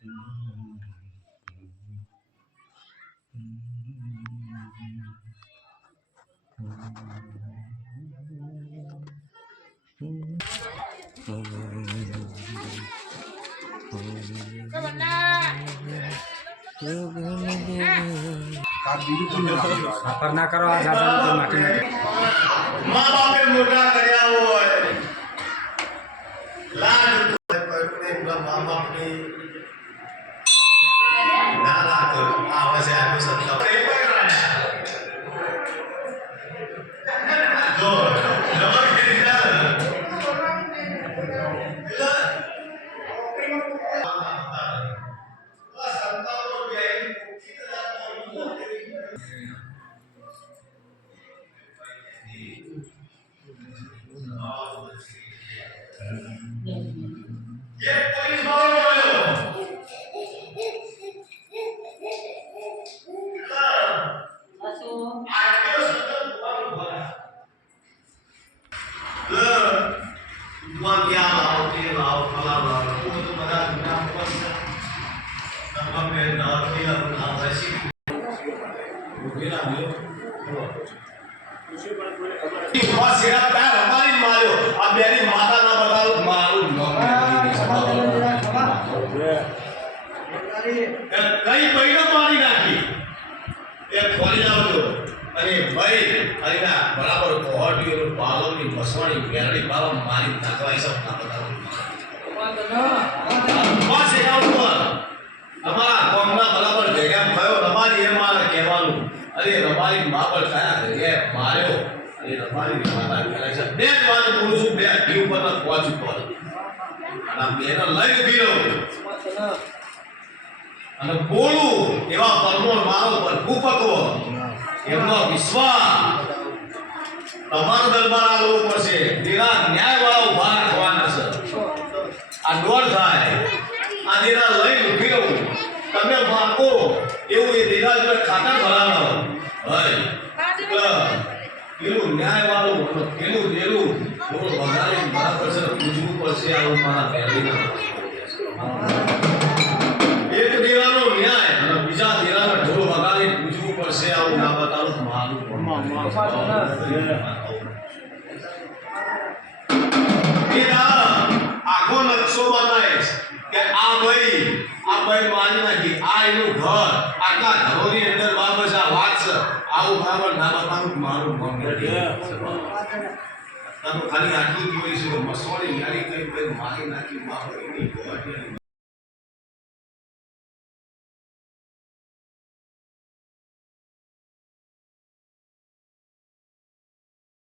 ના કરો આ દાદા માટી મા બાપે મોટા કર્યા હોય લાડ મા બાપની ના રાખો આવે છે આનું સત્તા જો નંબર ખરીદા ये पुलिस वालों कई महीनों मारी नाखी एक खोली जाओ अरे भाई अरे ना बराबर कोहटी और पालों की बसवाड़ी गेरड़ी पालों मारी नाखवाई सब ना बताओ बस एक आउट हुआ हमारा कोमना बराबर जगह भयो हमारी ये मारा केवालू अरे हमारी माँ पर खाया ये मारो अरे हमारी माता खेला सब बेट वाले पुरुष बेट क्यों पता पहुंच पर ना मेरा लाइफ भी लो અને બોલું એવા પરમોર મારો પર ભૂપકવો એમનો વિશ્વાસ તમારો દરબાર આલો પડશે તેના ન્યાય વાળા ઉભા રાખવાના છે આ દોડ થાય આ દેરા લઈ ઉભી રહું તમે માગો એવું એ દેરા જોડે ખાતા ભરાનો હોય પેલું ન્યાય વાળું પેલું દેરું થોડું વધારે બરાબર છે પૂછવું પડશે આવું મારા પહેલીના एक देरानो न्याय અને બીજા દેરાનો ઢોલ વગાડી પૂછવું પડશે આવું ના બતાવું મારું એના આખો નકશો બનાવીશ કે આ ભાઈ માની નાખી આ એનું ઘર આટલા ઘરોની અંદર બાબસ આ વાત છે આવું બરાબર ના બતાવું મારું મંગળી તો ખાલી આટલું જ જોઈશું મસવાડી યારી કઈ મારી નાખી બાપ એની ઘર